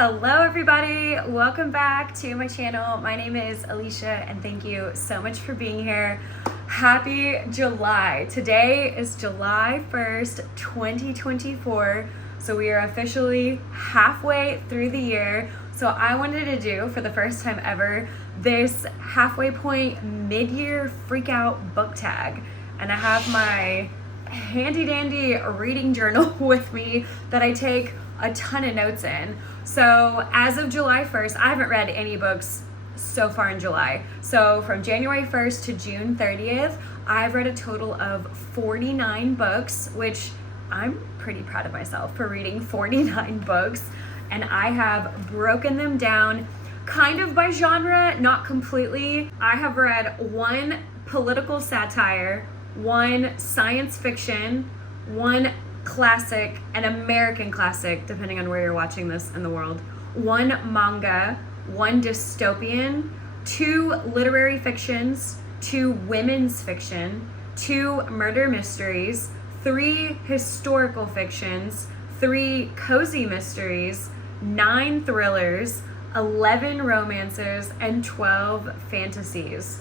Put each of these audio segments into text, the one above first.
Hello everybody, welcome back to my channel. My name is Alicia and thank you so much for being here. Happy July. Today is July 1st, 2024. So we are officially halfway through the year. So I wanted to do, for the first time ever, this halfway point mid-year freak out book tag. And I have my handy dandy reading journal with me that I take a ton of notes in. So as of July 1st, I haven't read any books so far in July. So from January 1st to June 30th, I've read a total of 49 books, which I'm pretty proud of myself for reading 49 books. And I have broken them down kind of by genre, not completely. I have read one political satire, one science fiction, one classic, an American classic, depending on where you're watching this in the world, one manga, one dystopian, two literary fictions, two women's fiction, two murder mysteries, three historical fictions, three cozy mysteries, 9 thrillers, 11 romances, and 12 fantasies.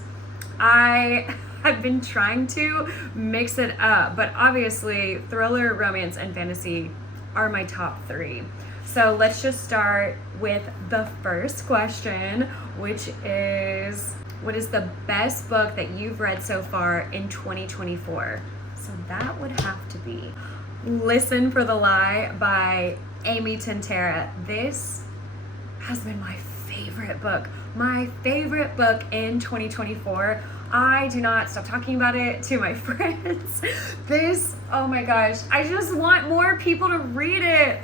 I've been trying to mix it up, but obviously thriller, romance, and fantasy are my top 3. So let's just start with the first question, which is, what is the best book that you've read so far in 2024? So that would have to be Listen for the Lie by Amy Tintera. This has been my favorite book in 2024. I do not stop talking about it to my friends. Oh my gosh, I just want more people to read it.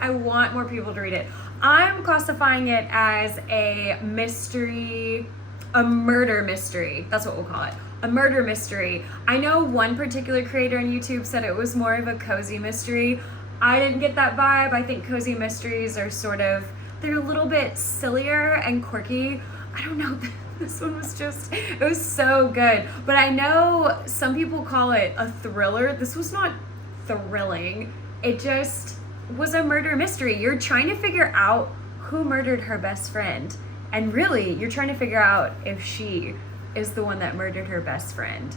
I'm classifying it as a mystery, a murder mystery. That's what we'll call it. A murder mystery. I know one particular creator on YouTube said it was more of a cozy mystery. I didn't get that vibe. I think cozy mysteries are they're a little bit sillier and quirky. I don't know. This one was it was so good. But I know some people call it a thriller. This was not thrilling. It just was a murder mystery. You're trying to figure out who murdered her best friend. And really, you're trying to figure out if she is the one that murdered her best friend.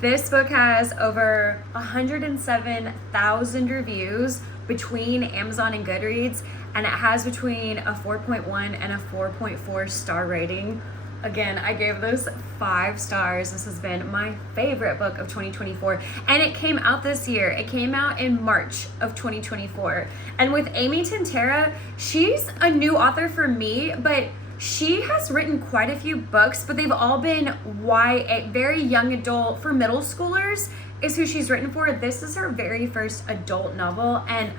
This book has over 107,000 reviews between Amazon and Goodreads, and it has between a 4.1 and a 4.4 star rating. Again, I gave this 5 stars. This has been my favorite book of 2024. And it came out this year. It came out in March of 2024. And with Amy Tintera, she's a new author for me, but she has written quite a few books, but they've all been YA, very young adult, for middle schoolers is who she's written for. This is her very first adult novel, and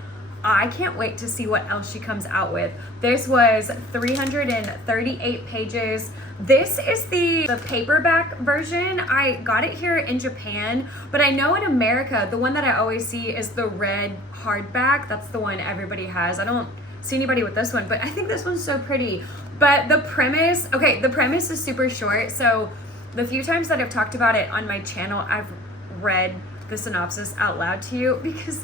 I can't wait to see what else she comes out with. This was 338 pages. This is the paperback version. I got it here in Japan, but I know in America, the one that I always see is the red hardback. That's the one everybody has. I don't see anybody with this one, but I think this one's so pretty. But the premise is super short. So the few times that I've talked about it on my channel, I've read the synopsis out loud to you because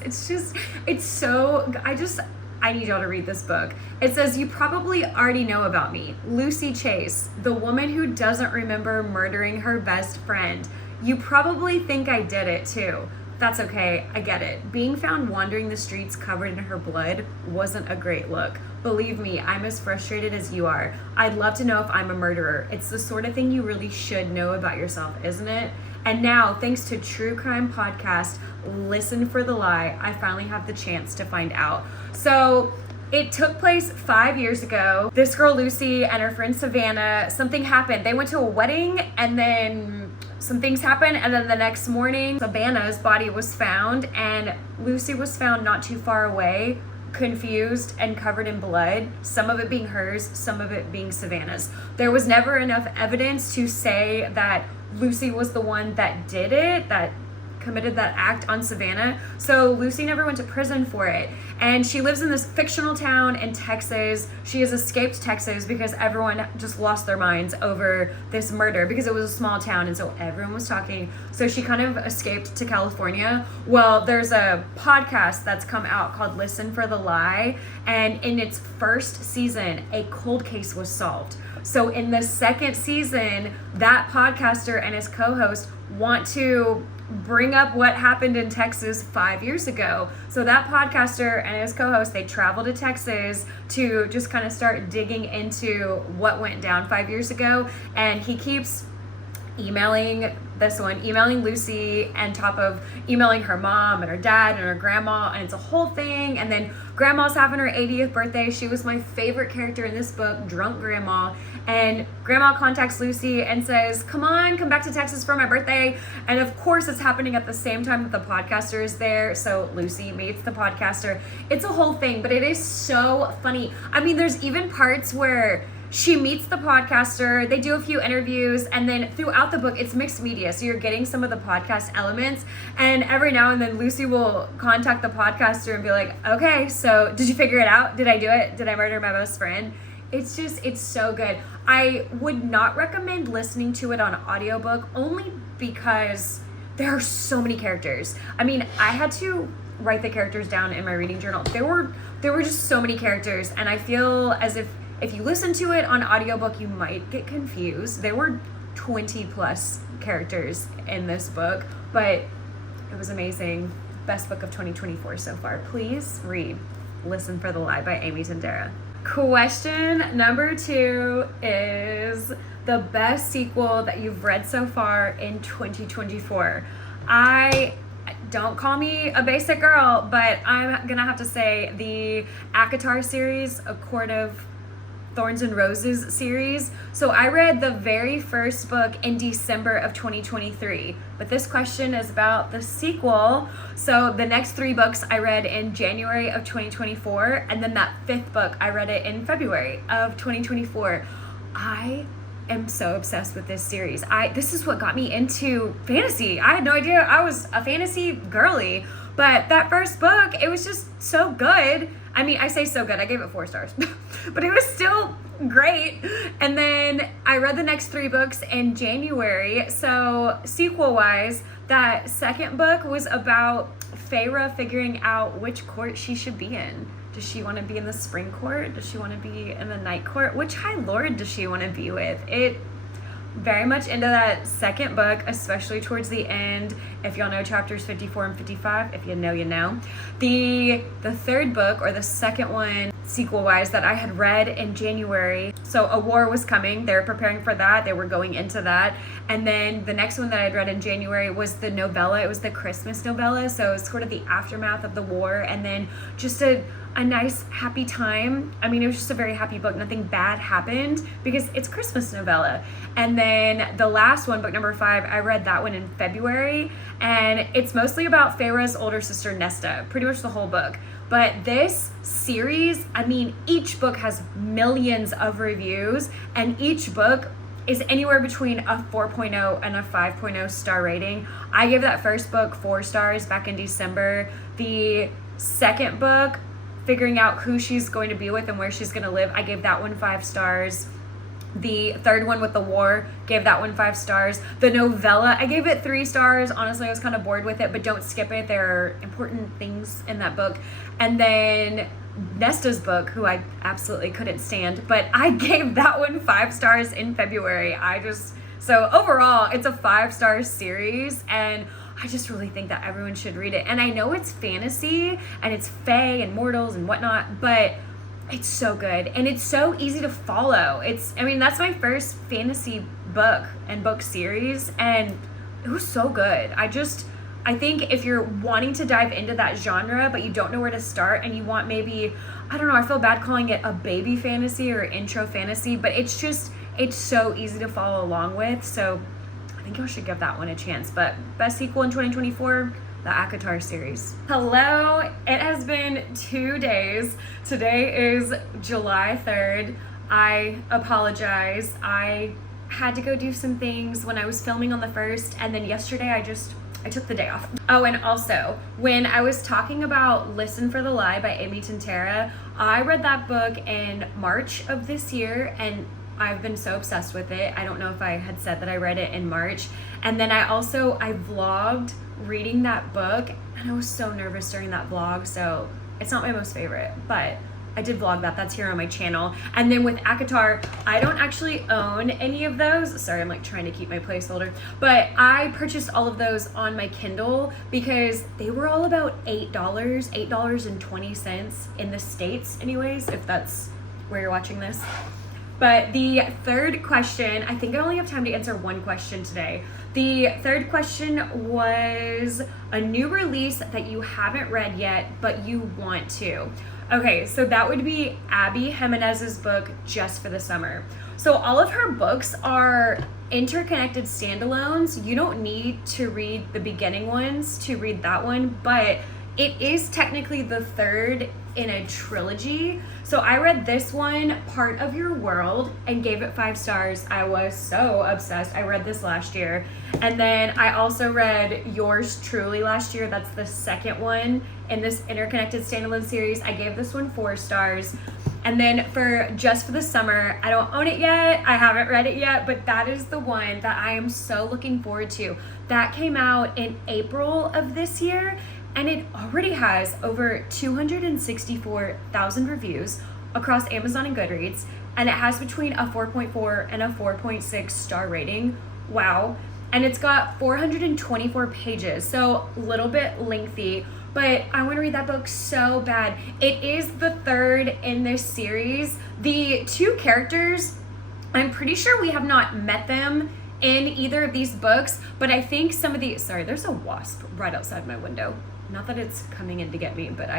I need y'all to read this book. It says, "You probably already know about me, Lucy Chase, the woman who doesn't remember murdering her best friend. You probably think I did it too. That's okay, I get it. Being found wandering the streets covered in her blood wasn't a great look. Believe me, I'm as frustrated as you are. I'd love to know if I'm a murderer. It's the sort of thing you really should know about yourself, isn't it? And now, thanks to true crime podcast, Listen for the Lie, I finally have the chance to find out." So it took place 5 years ago. This girl, Lucy, and her friend Savannah, something happened. They went to a wedding and then some things happened, and then the next morning, Savannah's body was found, and Lucy was found not too far away, confused and covered in blood, some of it being hers, some of it being Savannah's. There was never enough evidence to say that Lucy was the one that did it, that committed that act on Savannah. So Lucy never went to prison for it. And she lives in this fictional town in Texas. She has escaped Texas because everyone just lost their minds over this murder because it was a small town. And so everyone was talking. So she kind of escaped to California. Well, there's a podcast that's come out called Listen for the Lie. And in its first season, a cold case was solved. So in the second season, that podcaster and his co-host want to bring up what happened in Texas 5 years ago. So that podcaster and his co-host, they travel to Texas to just kind of start digging into what went down 5 years ago. And he keeps emailing Lucy on top of emailing her mom and her dad and her grandma, and it's a whole thing. And then grandma's having her 80th birthday. She was my favorite character in this book, Drunk Grandma. And grandma contacts Lucy and says, come back to Texas for my birthday. And of course it's happening at the same time that the podcaster is there. So Lucy meets the podcaster. It's a whole thing, but it is so funny. I mean, there's even parts where she meets the podcaster, they do a few interviews, and then throughout the book, it's mixed media. So you're getting some of the podcast elements, and every now and then Lucy will contact the podcaster and be like, okay, so did you figure it out? Did I do it? Did I murder my best friend? It's so good. I would not recommend listening to it on audiobook only because there are so many characters. I mean, I had to write the characters down in my reading journal. There were just so many characters, and I feel as if you listen to it on audiobook, you might get confused. There were 20 plus characters in this book, but it was amazing. Best book of 2024 so far. Please read Listen for the Lie by Amy Tendera. Question number 2 is the best sequel that you've read so far in 2024. Don't call me a basic girl, but I'm gonna have to say the ACOTAR series, A Court of Thorns and Roses series. So I read the very first book in December of 2023, but this question is about the sequel. So the next 3 books I read in January of 2024, and then that 5th book I read it in February of 2024. I am so obsessed with this series. This is what got me into fantasy. I had no idea I was a fantasy girly, but that first book, it was just so good. I mean, I say so good, I gave it 4 stars, but it was still great. And then I read the next 3 books in January. So sequel-wise, that second book was about Feyre figuring out which court she should be in. Does she want to be in the Spring Court? Does she want to be in the Night Court? Which High Lord does she want to be with? It very much into that second book, especially towards the end. If y'all know chapters 54 and 55, if you know, you know. The third book, or the second one, sequel-wise, that I had read in January. So a war was coming. They were preparing for that. They were going into that. And then the next one that I'd read in January was the novella. It was the Christmas novella. So it was sort of the aftermath of the war. And then just a nice, happy time. I mean, it was just a very happy book. Nothing bad happened because it's Christmas novella. And then the last one, book number 5, I read that one in February. And it's mostly about Feyre's older sister, Nesta, pretty much the whole book. But this series, I mean, each book has millions of reviews, and each book is anywhere between a 4.0 and a 5.0 star rating. I gave that first book 4 stars back in December. The second book, figuring out who she's going to be with and where she's going to live, I gave that one 5 stars. The third one with the war, gave that one 5 stars. The novella, I gave it 3 stars. Honestly, I was kind of bored with it, but don't skip it. There are important things in that book. And then Nesta's book, who I absolutely couldn't stand, but I gave that one 5 stars in February. So overall, it's a 5-star series, and I just really think that everyone should read it. And I know it's fantasy, and it's fae and mortals and whatnot, but it's so good, and it's so easy to follow. That's my first fantasy book and book series, and it was so good. I think if you're wanting to dive into that genre, but you don't know where to start, and you want maybe, I don't know, I feel bad calling it a baby fantasy or intro fantasy, but it's so easy to follow along with, so I think y'all should give that one a chance. But best sequel in 2024, the ACOTAR series. Hello, it has been 2 days. Today is July 3rd. I apologize. I had to go do some things when I was filming on the 1st, and then yesterday I just I took the day off. Oh, and also, when I was talking about Listen for the Lie by Amy Tintera, I read that book in March of this year, and I've been so obsessed with it. I don't know if I had said that I read it in March. And then I vlogged reading that book, and I was so nervous during that vlog, so it's not my most favorite, but I did vlog that. That's here on my channel. And then with ACOTAR, I don't actually own any of those. Sorry, I'm like trying to keep my placeholder. But I purchased all of those on my Kindle because they were all about $8, $8.20 in the States anyways, if that's where you're watching this. But the third question, I think I only have time to answer one question today. The third question was a new release that you haven't read yet, but you want to. Okay, so that would be Abby Jimenez's book, Just for the Summer. So all of her books are interconnected standalones. You don't need to read the beginning ones to read that one, but it is technically the third in a trilogy. So I read this one, Part of Your World, and gave it 5 stars. I was so obsessed. I read this last year. And then I also read Yours Truly last year. That's the second one in this interconnected standalone series. I gave this one 4 stars. And then for Just for the Summer, I don't own it yet. I haven't read it yet, but that is the one that I am so looking forward to. That came out in April of this year, and it already has over 264,000 reviews across Amazon and Goodreads, and it has between a 4.4 and a 4.6 star rating. Wow. And it's got 424 pages, so a little bit lengthy, but I want to read that book so bad. It is the third in this series. The 2 characters, I'm pretty sure we have not met them in either of these books, but I think some of the, sorry, there's a wasp right outside my window. Not that it's coming in to get me, but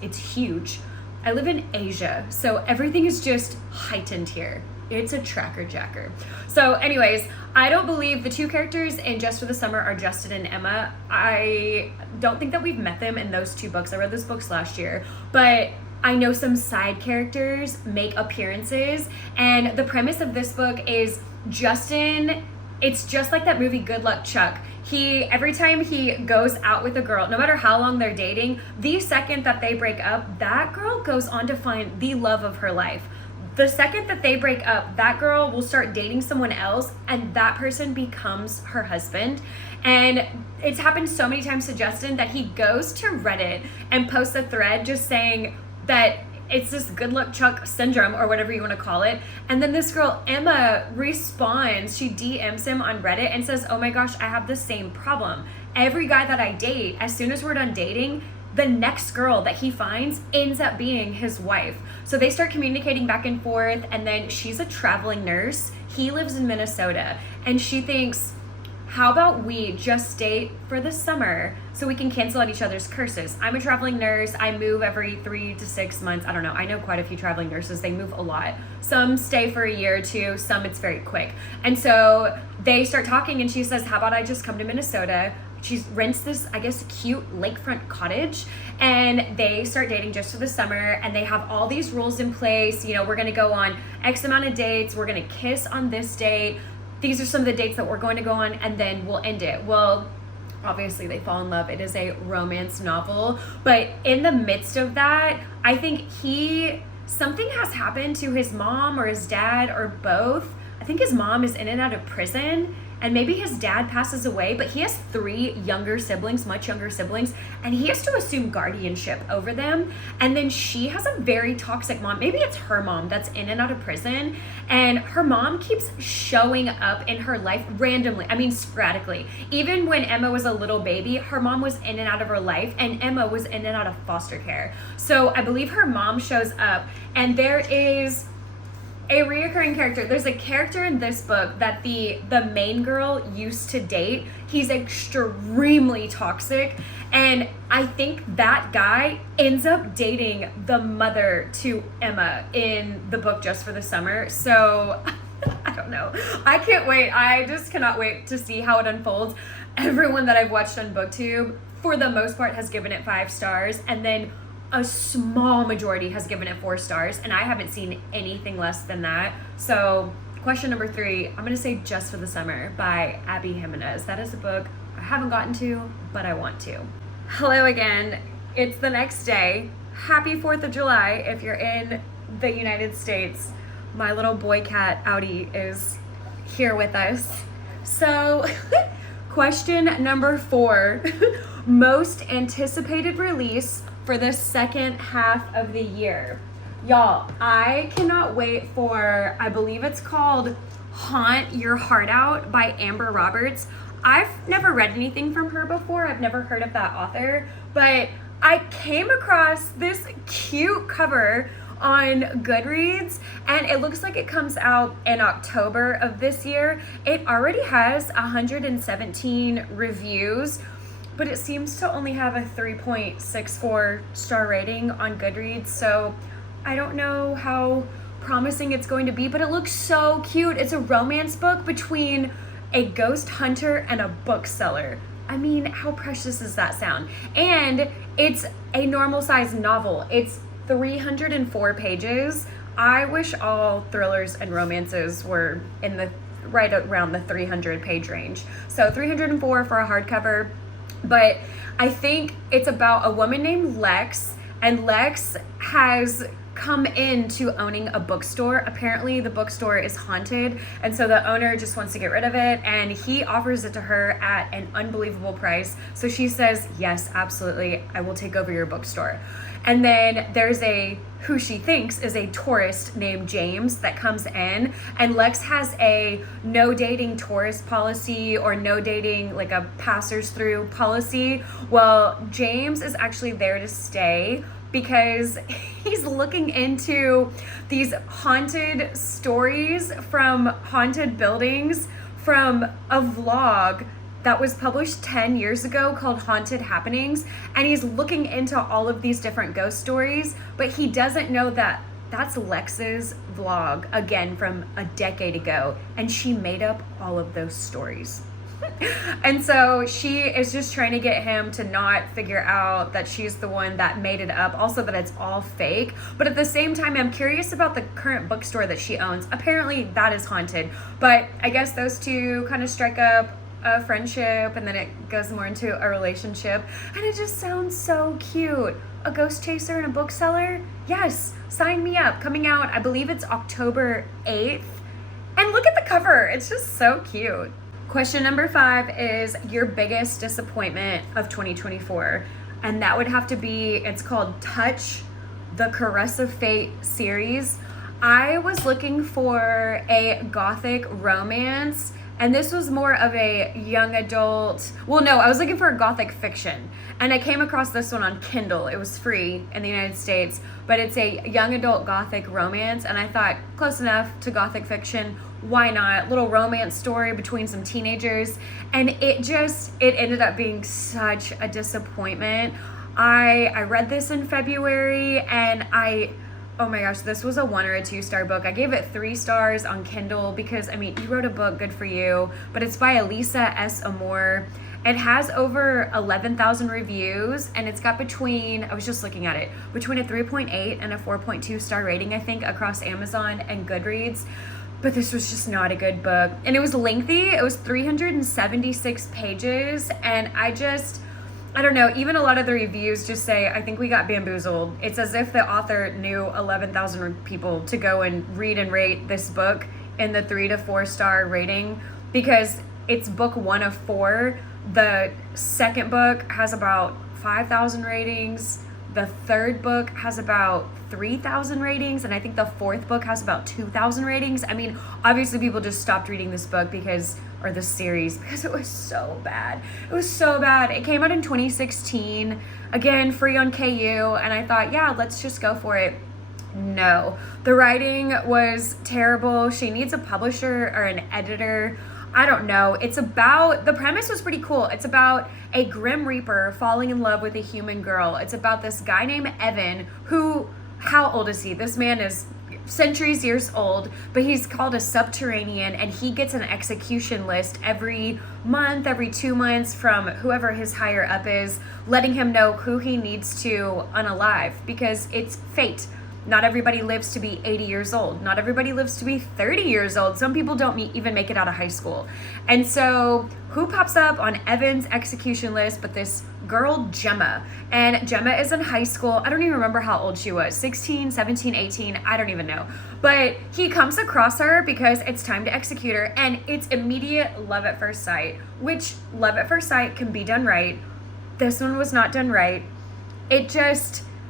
it's huge. I live in Asia, so everything is just heightened here. It's a tracker jacker. So anyways, I don't believe the 2 characters in Just for the Summer are Justin and Emma. I don't think that we've met them in those 2 books. I read those books last year, but I know some side characters make appearances, and the premise of this book is Justin, it's just like that movie Good Luck Chuck. Every time he goes out with a girl, no matter how long they're dating, the second that they break up, that girl goes on to find the love of her life. The second that they break up, that girl will start dating someone else, and that person becomes her husband. And it's happened so many times to Justin that he goes to Reddit and posts a thread just saying that it's this Good Luck Chuck syndrome, or whatever you want to call it. And then this girl, Emma, responds. She DMs him on Reddit and says, oh my gosh, I have the same problem. Every guy that I date, as soon as we're done dating, the next girl that he finds ends up being his wife. So they start communicating back and forth, and then she's a traveling nurse. He lives in Minnesota, and she thinks, how about we just date for the summer so we can cancel out each other's curses? I'm a traveling nurse. I move every 3 to 6 months. I don't know. I know quite a few traveling nurses. They move a lot. Some stay for a year or 2. Some it's very quick. And so they start talking, and she says, how about I just come to Minnesota? She rents this, I guess, cute lakefront cottage, and they start dating just for the summer, and they have all these rules in place. You know, we're going to go on X amount of dates. We're going to kiss on this date. These are some of the dates that we're going to go on, and then we'll end it. Well, obviously they fall in love. It is a romance novel, but in the midst of that, I think something has happened to his mom or his dad or both. I think his mom is in and out of prison, and maybe his dad passes away, but he has 3 younger siblings, much younger siblings, and he has to assume guardianship over them. And then she has a very toxic mom. Maybe it's her mom that's in and out of prison, and her mom keeps showing up in her life randomly. I mean, sporadically. Even when Emma was a little baby, her mom was in and out of her life, and Emma was in and out of foster care. So I believe her mom shows up, and there is a reoccurring character. There's a character in this book that the main girl used to date. He's extremely toxic, and I think that guy ends up dating the mother to Emma in the book Just for the Summer. So I don't know. I can't wait. I just cannot wait to see how it unfolds. Everyone that I've watched on BookTube, for the most part, has given it 5 stars, and then a small majority has given it 4 stars, and I haven't seen anything less than that. So question number 3, I'm going to say Just for the Summer by Abby Jimenez. That is a book I haven't gotten to, but I want to. Hello again. It's the next day. Happy 4th of July if you're in the United States. My little boy cat, Audi, is here with us. So, question number 4. Most anticipated release for the second half of the year. Y'all, I cannot wait for, I believe it's called Haunt Your Heart Out by Amber Roberts. I've never read anything from her before. I've never heard of that author, but I came across this cute cover on Goodreads, and it looks like it comes out in October of this year. It already has 117 reviews, but it seems to only have a 3.64 star rating on Goodreads, so I don't know how promising it's going to be, but it looks so cute. It's a romance book between a ghost hunter and a bookseller. I mean, how precious does that sound? And it's a normal size novel. It's 304 pages. I wish all thrillers and romances were in the right around the 300 page range. So 304 for a hardcover, but I think it's about a woman named Lex, and Lex has come into owning a bookstore. Apparently the bookstore is haunted, and so the owner just wants to get rid of it, and he offers it to her at an unbelievable price. So she says, yes, absolutely, I will take over your bookstore. And then there's who she thinks is a tourist named James that comes in, and Lex has a no dating tourist policy, or no dating, like a passers through policy. Well, James is actually there to stay because he's looking into these haunted stories from haunted buildings from a vlog that was published 10 years ago called Haunted Happenings, and he's looking into all of these different ghost stories, but he doesn't know that that's Lex's vlog, again, from a decade ago, and she made up all of those stories. And so she is just trying to get him to not figure out that she's the one that made it up, also that it's all fake. But at the same time, I'm curious about the current bookstore that she owns. Apparently that is haunted, but I guess those two kind of strike up a friendship, and then it goes more into a relationship, and it just sounds so cute. A ghost chaser and a bookseller? Yes, sign me up. Coming out, I believe it's October 8th. And look at the cover, it's just so cute. Question number 5 is your biggest disappointment of 2024. And that would have to be, it's called Touch, the Caress of Fate series. I was looking for a gothic romance, and this was more of a young adult. Well, no, I was looking for a gothic fiction, and I came across this one on Kindle. It was free in the United States, but it's a young adult gothic romance, and I thought, close enough to gothic fiction, why not? Little romance story between some teenagers, and it ended up being such a disappointment. I read this in February, and oh my gosh, this was a 1 or a 2 star book. I gave it 3 stars on Kindle because, I mean, you wrote a book, good for you, but it's by Elisa S. Amor. It has over 11,000 reviews, and it's got I was just looking at it, between a 3.8 and a 4.2 star rating, I think, across Amazon and Goodreads. But this was just not a good book. And it was lengthy. It was 376 pages, and I don't know, even a lot of the reviews just say, I think we got bamboozled. It's as if the author knew 11,000 people to go and read and rate this book in the 3 to 4 star rating, because it's book 1 of 4. The second book has about 5,000 ratings. The third book has about 3,000 ratings, and I think the fourth book has about 2,000 ratings. I mean, obviously people just stopped reading this book or this series because it was so bad. It was so bad. It came out in 2016, again, free on KU, and I thought, yeah, let's just go for it. No, the writing was terrible. She needs a publisher or an editor. I don't know. The premise was pretty cool. It's about a Grim Reaper falling in love with a human girl. It's about this guy named Evan how old is he? This man is centuries years old, but he's called a subterranean, and he gets an execution list every month, every 2 months from whoever his higher up is, letting him know who he needs to unalive because it's fate. Not everybody lives to be 80 years old. Not everybody lives to be 30 years old. Some people don't even make it out of high school. And so who pops up on Evan's execution list but this girl, Gemma. And Gemma is in high school. I don't even remember how old she was, 16, 17, 18, I don't even know. But he comes across her because it's time to execute her, and it's immediate love at first sight, which love at first sight can be done right. This one was not done right.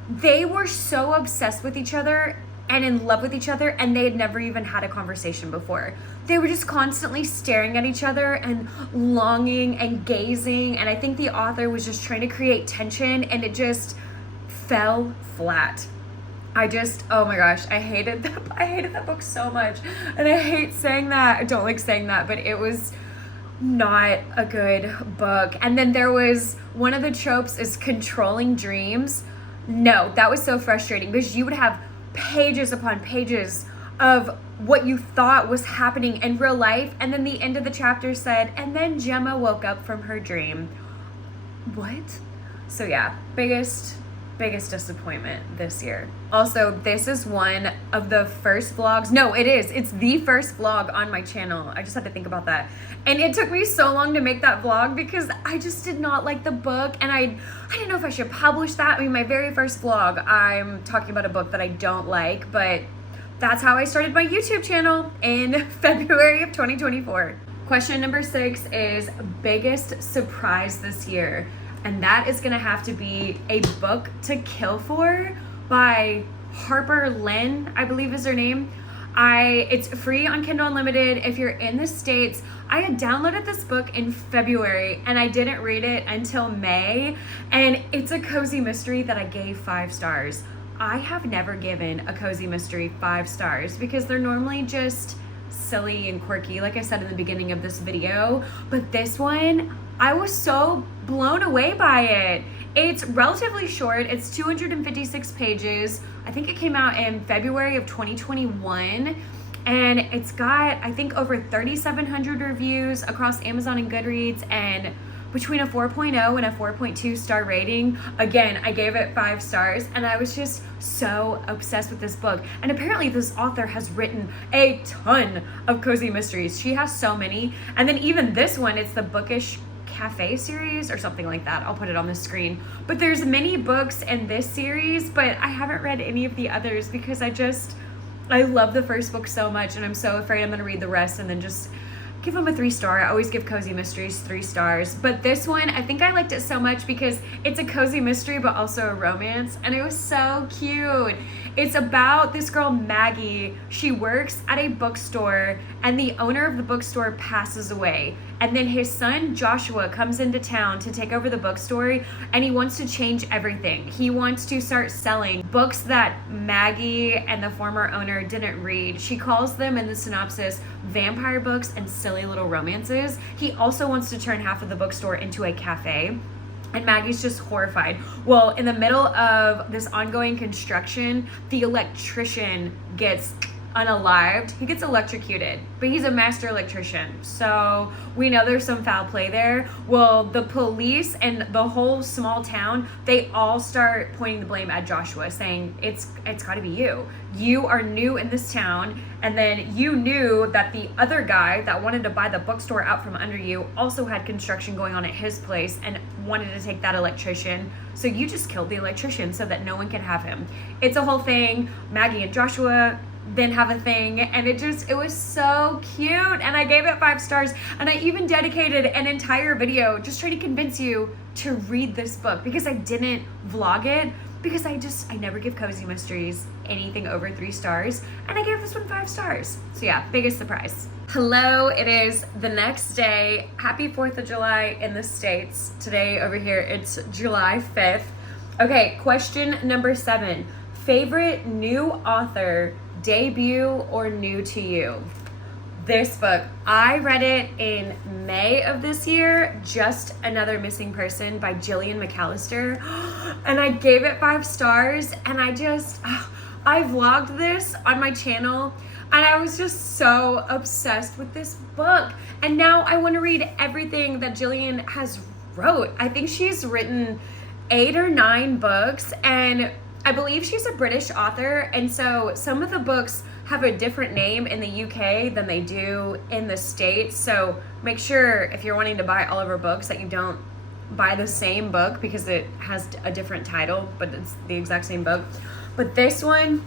They were so obsessed with each other and in love with each other, and they had never even had a conversation before. They were just constantly staring at each other and longing and gazing, and I think the author was just trying to create tension, and it just fell flat. Oh my gosh, I hated that book so much, and I hate saying that. I don't like saying that, but it was not a good book. And then there was one of the tropes is controlling dreams. No, that was so frustrating because you would have pages upon pages of what you thought was happening in real life, and then the end of the chapter said, and then Gemma woke up from her dream. What? So yeah, biggest disappointment this year. Also, this is one of the first vlogs. No, it's the first vlog on my channel. I just had to think about that. And it took me so long to make that vlog because I just did not like the book, and I didn't know if I should publish that. I mean, my very first vlog, I'm talking about a book that I don't like, but that's how I started my YouTube channel in February of 2024. Question number 6 is biggest surprise this year. And that is gonna have to be A Book to Kill For by Harper Lynn, I believe is her name. It's free on Kindle Unlimited if you're in the States. I had downloaded this book in February and I didn't read it until May. And it's a cozy mystery that I gave 5 stars. I have never given a cozy mystery 5 stars because they're normally just silly and quirky, like I said in the beginning of this video. But this one, I was so blown away by it. It's relatively short. It's 256 pages. I think it came out in February of 2021. And it's got, I think, over 3,700 reviews across Amazon and Goodreads, and between a 4.0 and a 4.2 star rating. Again, I gave it 5 stars, and I was just so obsessed with this book. And apparently this author has written a ton of cozy mysteries. She has so many. And then even this one, it's the Bookish Cafe series or something like that. I'll put it on the screen. But there's many books in this series, but I haven't read any of the others because I love the first book so much, and I'm so afraid I'm going to read the rest and then just give them a 3 star. I always give cozy mysteries 3 stars. But this one, I think I liked it so much because it's a cozy mystery but also a romance, and it was so cute. It's about this girl, Maggie. She works at a bookstore, and the owner of the bookstore passes away. And then his son, Joshua, comes into town to take over the bookstore, and he wants to change everything. He wants to start selling books that Maggie and the former owner didn't read. She calls them in the synopsis vampire books and silly little romances. He also wants to turn half of the bookstore into a cafe. And Maggie's just horrified. Well, in the middle of this ongoing construction, the electrician gets unalived. He gets electrocuted, but he's a master electrician. So we know there's some foul play there. Well, the police and the whole small town, they all start pointing the blame at Joshua, saying it's got to be you. You are new in this town, and then you knew that the other guy that wanted to buy the bookstore out from under you also had construction going on at hhis place and wanted to take that electrician. So you just killed the electrician so that no one can have him. It's a whole thing. Maggie and Joshua then have a thing, and it was so cute, and I gave it 5 stars, and I even dedicated an entire video just trying to convince you to read this book because I didn't vlog it because I never give cozy mysteries anything over 3 stars, and I gave this one 5 stars. So yeah, biggest surprise. Hello, it is the next day. Happy 4th of July in the States. Today over here, it's July 5th. Okay, question number 7. Favorite new author, debut or new to you? This book, I read it in May of this year, Just Another Missing Person by Gillian McAllister, and I gave it 5 stars, and I vlogged this on my channel, and I was just so obsessed with this book, and now I want to read everything that Gillian has wrote. I think she's written 8 or 9 books, and I believe she's a British author, and so some of the books have a different name in the UK than they do in the States. So make sure if you're wanting to buy all of her books that you don't buy the same book because it has a different title, but it's the exact same book. But this one,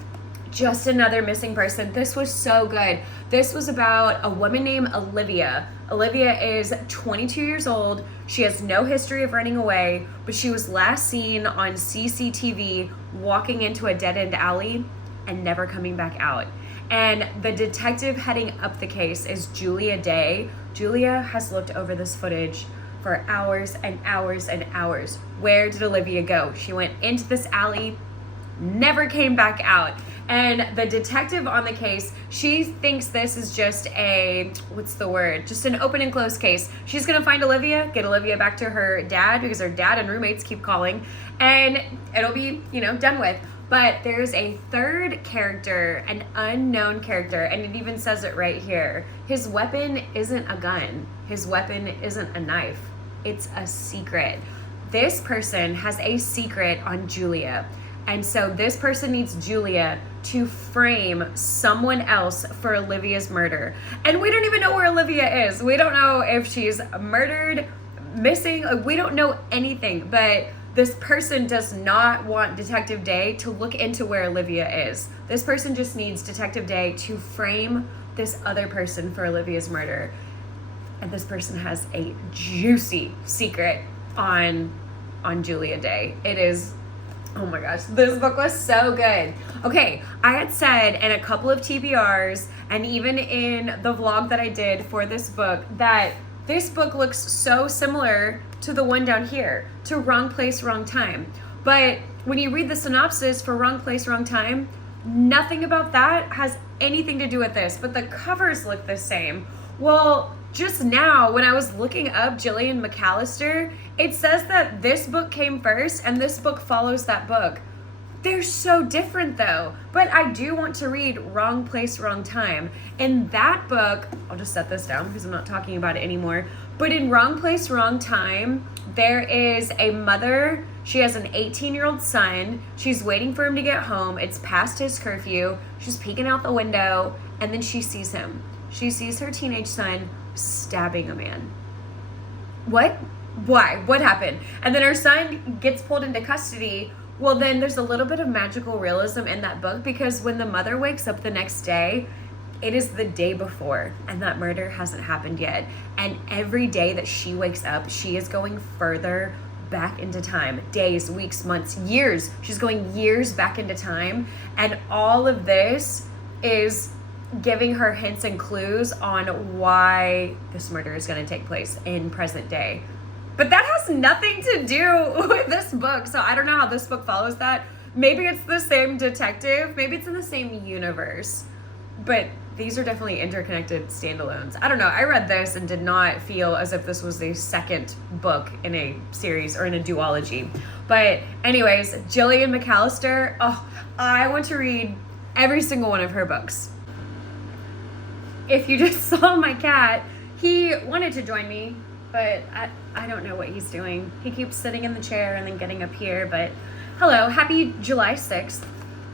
Just Another Missing Person, this was so good. This was about a woman named Olivia. Olivia is 22 years old. She has no history of running away, but she was last seen on CCTV walking into a dead-end alley and never coming back out. And the detective heading up the case is Julia Day. Julia has looked over this footage for hours and hours and hours. Where did Olivia go? She went into this alley, never came back out. And the detective on the case, she thinks this is just just an open and closed case. She's gonna find Olivia, get Olivia back to her dad because her dad and roommates keep calling, and it'll be, done with. But there's a third character, an unknown character, and it even says it right here. His weapon isn't a gun. His weapon isn't a knife. It's a secret. This person has a secret on Julia. And so this person needs Julia to frame someone else for Olivia's murder. And we don't even know where Olivia is. We don't know if she's murdered, missing. We don't know anything. But this person does not want Detective Day to look into where Olivia is. This person just needs Detective Day to frame this other person for Olivia's murder. And this person has a juicy secret on Julia Day. It is, oh my gosh, this book was so good. Okay, I had said in a couple of TBRs and even in the vlog that I did for this book that this book looks so similar to the one down here, to Wrong Place, Wrong Time. But when you read the synopsis for Wrong Place, Wrong Time, nothing about that has anything to do with this, but the covers look the same. Well, just now when I was looking up Gillian McAllister, it says that this book came first and this book follows that book. They're so different though, but I do want to read Wrong Place, Wrong Time. In that book, I'll just set this down because I'm not talking about it anymore, but in Wrong Place, Wrong Time, there is a mother. She has an 18-year-old son. She's waiting for him to get home. It's past his curfew. She's peeking out the window and then she sees him. She sees her teenage son stabbing a man. What? Why? What happened? And then her son gets pulled into custody. Well, then there's a little bit of magical realism in that book because when the mother wakes up the next day, it is the day before and that murder hasn't happened yet. And every day that she wakes up, she is going further back into time. Days, weeks, months, years. She's going years back into time. And all of this is giving her hints and clues on why this murder is going to take place in present day. But that has nothing to do with this book. So I don't know how this book follows that. Maybe it's the same detective. Maybe it's in the same universe. But these are definitely interconnected standalones. I don't know. I read this and did not feel as if this was a second book in a series or in a duology. But anyways, Gillian McAllister, I want to read every single one of her books. If you just saw my cat, he wanted to join me, but I don't know what he's doing. He keeps sitting in the chair and then getting up here, but hello, happy July 6th.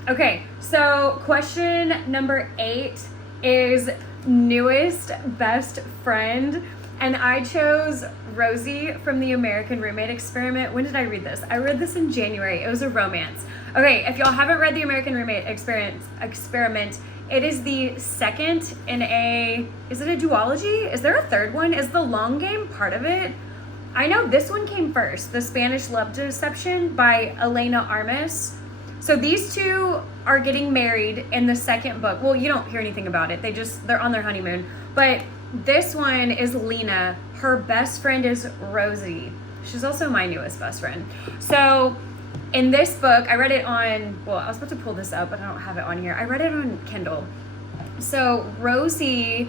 Okay, so question number 8 is newest best friend, and I chose Rosie from the American Roommate Experiment. When did I read this? I read this in January. It was a romance. Okay, if y'all haven't read the American Roommate Experiment, it is the second in is it a duology? Is there a third one? Is The Long Game part of it? I know this one came first, The Spanish Love Deception by Elena Armas. So these two are getting married in the second book. Well, you don't hear anything about it. They're on their honeymoon. But this one is Lena. Her best friend is Rosie. She's also my newest best friend. So in this book, I read it on, I was about to pull this up, but I don't have it on here. I read it on Kindle. So Rosie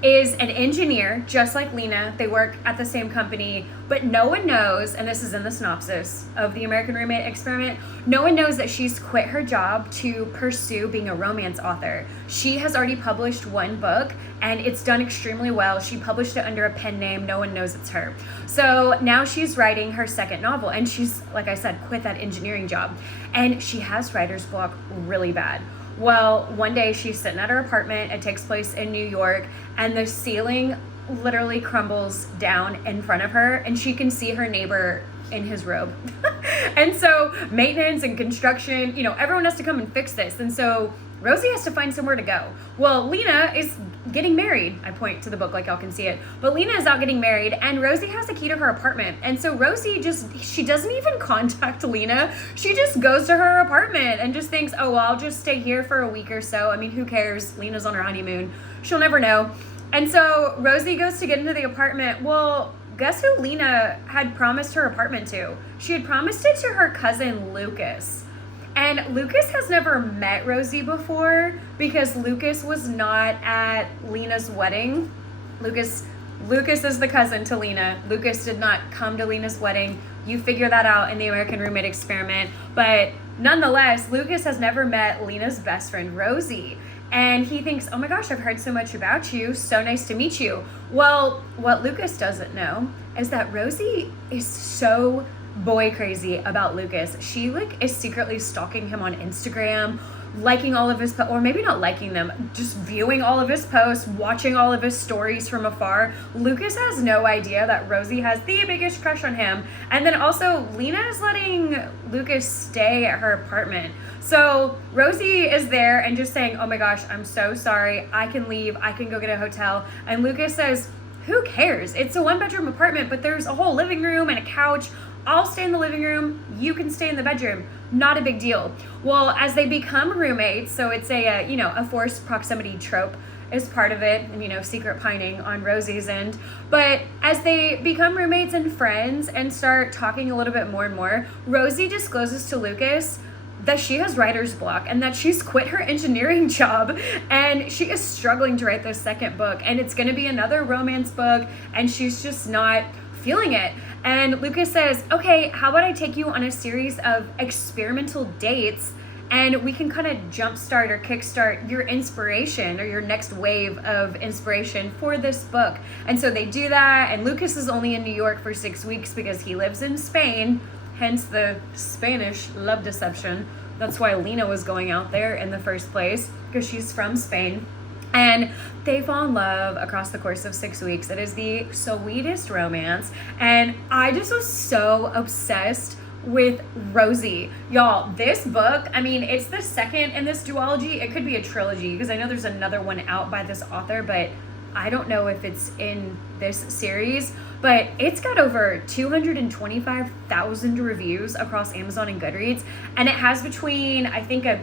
is an engineer, just like Lena. They work at the same company, but no one knows, and this is in the synopsis of the American Roommate Experiment, no one knows that she's quit her job to pursue being a romance author. She has already published one book, and it's done extremely well. She published it under a pen name. No one knows it's her. So now she's writing her second novel, and she's, like I said, quit that engineering job. And she has writer's block really bad. Well, one day she's sitting at her apartment. It takes place in New York, and the ceiling literally crumbles down in front of her, and she can see her neighbor in his robe. And so maintenance and construction, everyone has to come and fix this. And so Rosie has to find somewhere to go. Well, Lena is getting married. I point to the book like y'all can see it. But Lena is out getting married, and Rosie has a key to her apartment. And so Rosie she doesn't even contact Lena. She just goes to her apartment and just thinks, oh, well, I'll just stay here for a week or so. I mean, who cares? Lena's on her honeymoon. She'll never know. And so Rosie goes to get into the apartment. Well, guess who Lena had promised her apartment to? She had promised it to her cousin, Lucas. And Lucas has never met Rosie before because Lucas was not at Lena's wedding. Lucas is the cousin to Lena. Lucas did not come to Lena's wedding. You figure that out in the American Roommate Experiment. But nonetheless, Lucas has never met Lena's best friend, Rosie. And he thinks, oh my gosh, I've heard so much about you. So nice to meet you. Well, what Lucas doesn't know is that Rosie is so boy crazy about Lucas. She is secretly stalking him on Instagram, liking all of his or maybe not liking them, just viewing all of his posts, watching all of his stories from afar. Lucas has no idea that Rosie has the biggest crush on him. And then also Lena is letting Lucas stay at her apartment. So Rosie is there and just saying, oh my gosh, I'm so sorry. I can leave. I can go get a hotel. And Lucas says, who cares? It's a 1-bedroom apartment, but there's a whole living room and a couch. I'll stay in the living room. You can stay in the bedroom. Not a big deal. Well, as they become roommates, so it's a forced proximity trope is part of it, and secret pining on Rosie's end. But as they become roommates and friends and start talking a little bit more and more, Rosie discloses to Lucas that she has writer's block and that she's quit her engineering job and she is struggling to write this second book, and it's going to be another romance book, and she's just not feeling it. And Lucas says, okay, how about I take you on a series of experimental dates and we can kind of jumpstart or kickstart your inspiration or your next wave of inspiration for this book. And so they do that, and Lucas is only in New York for 6 weeks because he lives in Spain, hence the Spanish love deception. That's why Lena was going out there in the first place, because she's from Spain. And they fall in love across the course of 6 weeks. It is the sweetest romance. And I just was so obsessed with Rosie. Y'all, this book, it's the second in this duology. It could be a trilogy because I know there's another one out by this author, but I don't know if it's in this series. But it's got over 225,000 reviews across Amazon and Goodreads. And it has between, I think, a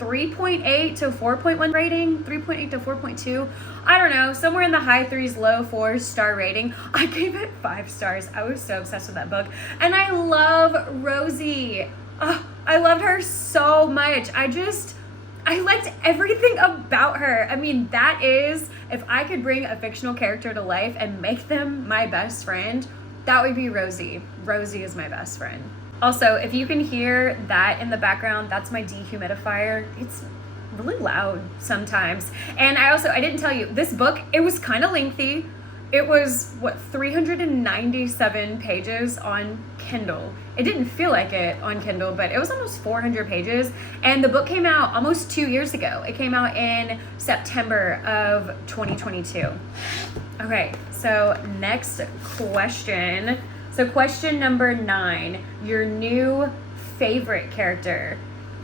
3.8 to 4.1 rating, 3.8 to 4.2. I don't know, somewhere in the high 3s, low 4s star rating. I gave it 5 stars. I was so obsessed with that book. And I love Rosie. Oh, I loved her so much. I liked everything about her. That is, if I could bring a fictional character to life and make them my best friend, that would be Rosie. Rosie is my best friend. Also, if you can hear that in the background, that's my dehumidifier. It's really loud sometimes. And I didn't tell you, this book, it was kind of lengthy. It was, 397 pages on Kindle. It didn't feel like it on Kindle, but it was almost 400 pages. And the book came out almost 2 years ago. It came out in September of 2022. Okay, so next question. So question number 9, your new favorite character.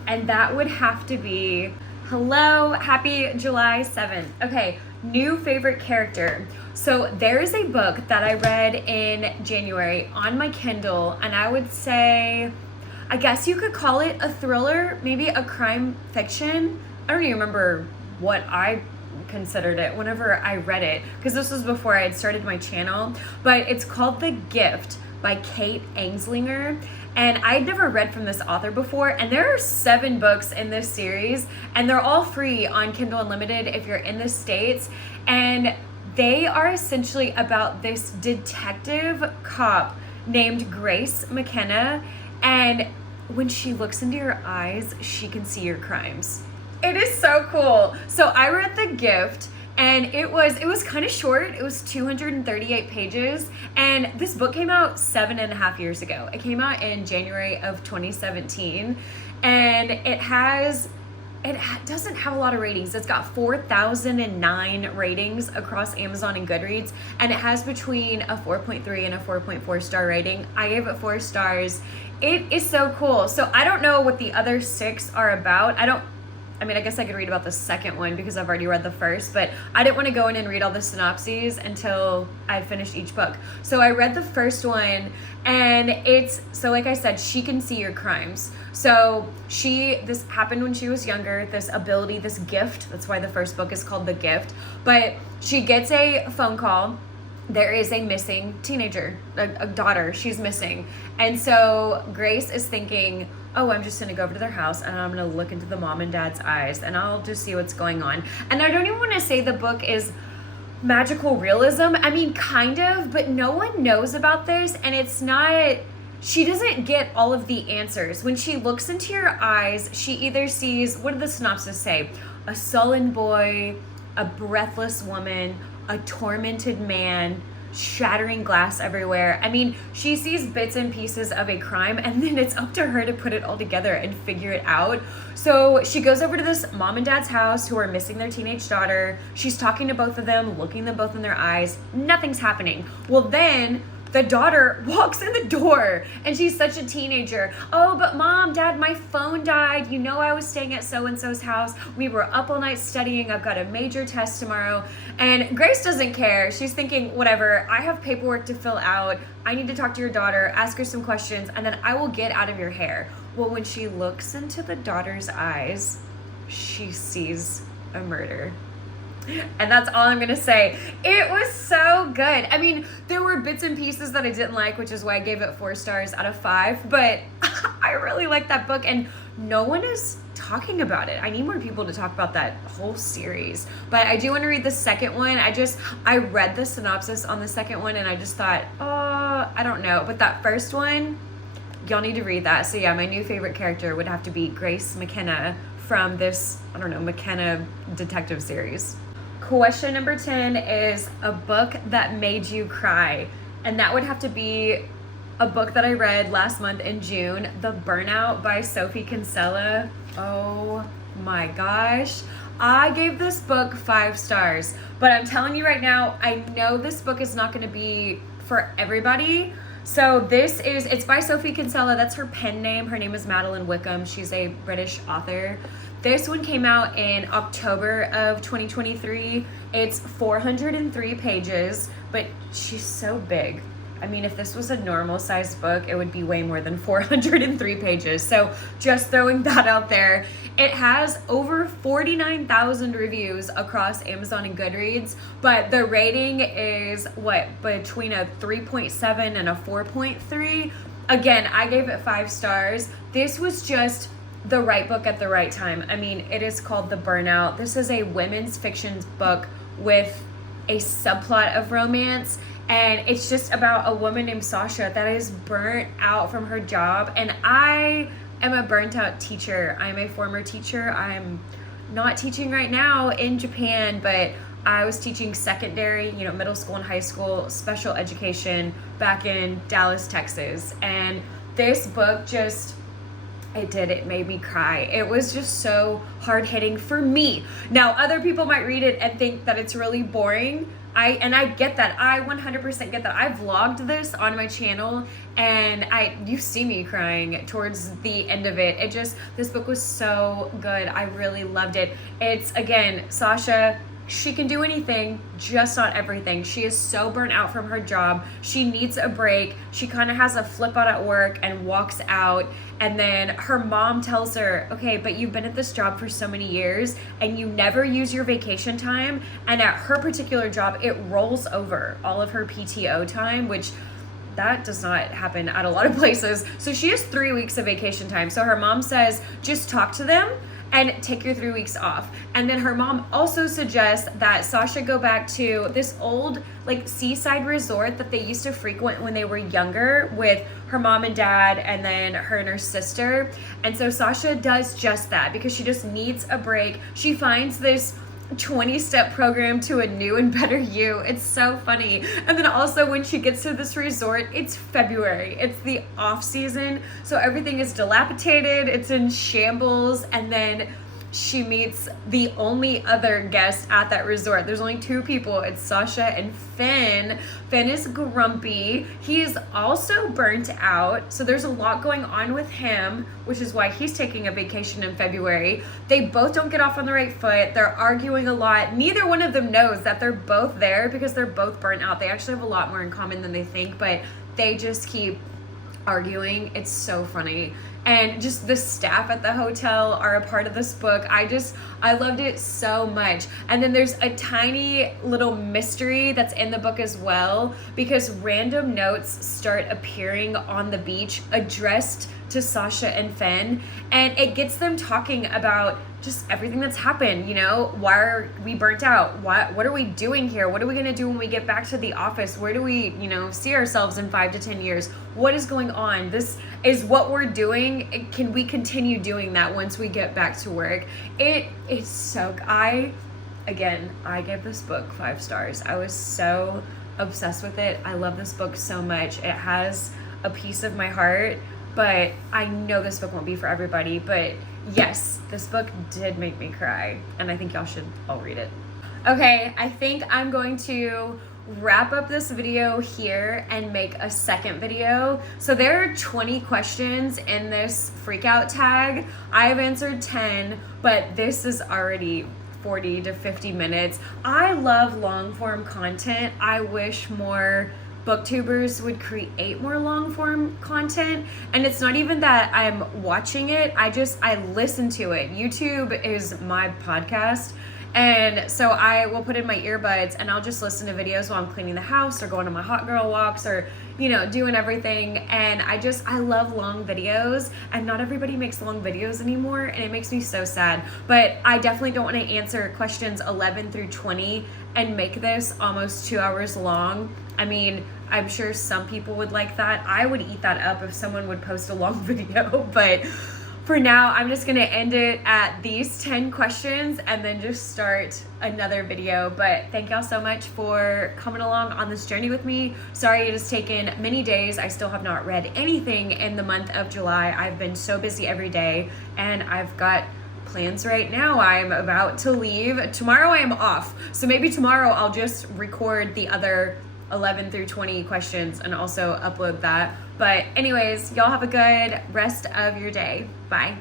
And that would have to be, hello, happy July 7th. Okay, new favorite character. So there is a book that I read in January on my Kindle, and I would say, I guess you could call it a thriller, maybe a crime fiction. I don't even remember what I considered it whenever I read it, because this was before I had started my channel, but it's called The Gift by Kate Anslinger, and I'd never read from this author before, and there are 7 books in this series, and they're all free on Kindle Unlimited if you're in the States, and they are essentially about this detective cop named Grace McKenna, and when she looks into your eyes, she can see your crimes. It is so cool. So I read The Gift, and it was kind of short. It was 238 pages, and this book came out 7.5 years ago. It came out in January of 2017, and it doesn't have a lot of ratings. It's got 4,009 ratings across Amazon and Goodreads, and it has between a 4.3 and a 4.4 star rating. I gave it 4 stars. It is so cool. So I don't know what the other 6 are about. I guess I could read about the second one because I've already read the first, but I didn't want to go in and read all the synopses until I finished each book. So I read the first one, and like I said, she can see your crimes. So this happened when she was younger, this ability, this gift. That's why the first book is called The Gift. But she gets a phone call. There is a missing teenager, a daughter. She's missing. And so Grace is thinking, oh, I'm just going to go over to their house and I'm going to look into the mom and dad's eyes and I'll just see what's going on. And I don't even want to say the book is magical realism. I mean, kind of, but no one knows about this, and it's not, she doesn't get all of the answers. When she looks into your eyes, she either sees, what did the synopsis say? A sullen boy, a breathless woman, a tormented man, shattering glass everywhere. I mean, she sees bits and pieces of a crime, and then it's up to her to put it all together and figure it out. So she goes over to this mom and dad's house who are missing their teenage daughter. She's talking to both of them, looking them both in their eyes. Nothing's happening. Well, then the daughter walks in the door, and she's such a teenager. Oh, but mom, dad, my phone died. You know, I was staying at so-and-so's house. We were up all night studying. I've got a major test tomorrow. And Grace doesn't care. She's thinking, whatever, I have paperwork to fill out. I need to talk to your daughter, ask her some questions, and then I will get out of your hair. Well, when she looks into the daughter's eyes, she sees a murder. And that's all I'm going to say. It was so good. I mean, there were bits and pieces that I didn't like, which is why I gave it 4 stars out of 5. But I really liked that book, and no one is talking about it. I need more people to talk about that whole series. But I do want to read the second one. I read the synopsis on the second one, and I just thought, oh, I don't know. But that first one, y'all need to read that. So yeah, my new favorite character would have to be Grace McKenna from this, McKenna detective series. Question number 10 is a book that made you cry. And that would have to be a book that I read last month in June, The Burnout by Sophie Kinsella. Oh my gosh. I gave this book 5 stars, but I'm telling you right now, I know this book is not going to be for everybody. So it's by Sophie Kinsella. That's her pen name. Her name is Madeline Wickham. She's a British author. This one came out in October of 2023. It's 403 pages, but she's so big. I mean, if this was a normal sized book, it would be way more than 403 pages. So just throwing that out there. It has over 49,000 reviews across Amazon and Goodreads, but the rating is between a 3.7 and a 4.3. Again, I gave it 5 stars. This was just the right book at the right time. I mean, it is called The Burnout. This is a women's fiction book with a subplot of romance, and it's just about a woman named Sasha that is burnt out from her job. And I am a burnt out teacher. I'm a former teacher. I'm not teaching right now in Japan, but I was teaching secondary, middle school and high school special education back in Dallas, Texas. And this book it made me cry. It was just so hard-hitting for me. Now, other people might read it and think that it's really boring. I get that. I 100% get that. I vlogged this on my channel, and you see me crying towards the end of it. This book was so good. I really loved it. It's, again, Sasha, she can do anything, just not everything. She is so burnt out from her job. She needs a break. She kind of has a flip out at work and walks out. And then her mom tells her, okay, but you've been at this job for so many years and you never use your vacation time. And at her particular job, it rolls over all of her PTO time, which that does not happen at a lot of places. So she has 3 weeks of vacation time. So her mom says, just talk to them and take your 3 weeks off. And then her mom also suggests that Sasha go back to this old like seaside resort that they used to frequent when they were younger with her mom and dad, and then her and her sister. And so Sasha does just that because she just needs a break. She finds this 20-step program to a new and better you. It's so funny. And then also when she gets to this resort, it's February. It's the off season. So everything is dilapidated. It's in shambles. And then she meets the only other guest at that resort. There's only 2 people. It's Sasha and Finn. Finn is grumpy. He's also burnt out. So there's a lot going on with him, which is why he's taking a vacation in February. They both don't get off on the right foot. They're arguing a lot. Neither one of them knows that they're both there because they're both burnt out. They actually have a lot more in common than they think, but they just keep arguing. It's so funny. And just the staff at the hotel are a part of this book. I loved it so much. And then there's a tiny little mystery that's in the book as well, because random notes start appearing on the beach addressed to Sasha and Finn, and it gets them talking about just everything that's happened. You know, why are we burnt out? What are we doing here? What are we going to do when we get back to the office? Where do we, see ourselves in 5 to 10 years? What is going on? This is what we're doing. Can we continue doing that once we get back to work? It's so, I gave this book 5 stars. I was so obsessed with it. I love this book so much. It has a piece of my heart, but I know this book won't be for everybody. But yes, this book did make me cry, and I think y'all should all read it. Okay, I think I'm going to wrap up this video here and make a second video. So there are 20 questions in this freakout tag. I've answered 10, but this is already 40 to 50 minutes. I love long form content. I wish more booktubers would create more long form content. And it's not even that I'm watching it, I listen to it. YouTube is my podcast. And so I will put in my earbuds and I'll just listen to videos while I'm cleaning the house or going on my hot girl walks or, doing everything. And I love long videos, and not everybody makes long videos anymore. And it makes me so sad, but I definitely don't want to answer questions 11 through 20 and make this almost 2 hours long. I mean, I'm sure some people would like that. I would eat that up if someone would post a long video, but for now, I'm just gonna end it at these 10 questions and then just start another video. But thank y'all so much for coming along on this journey with me. Sorry it has taken many days. I still have not read anything in the month of July. I've been so busy every day, and I've got plans right now. I'm about to leave. Tomorrow I am off. So maybe tomorrow I'll just record the other 11 through 20 questions and also upload that. But anyways, y'all have a good rest of your day. Bye.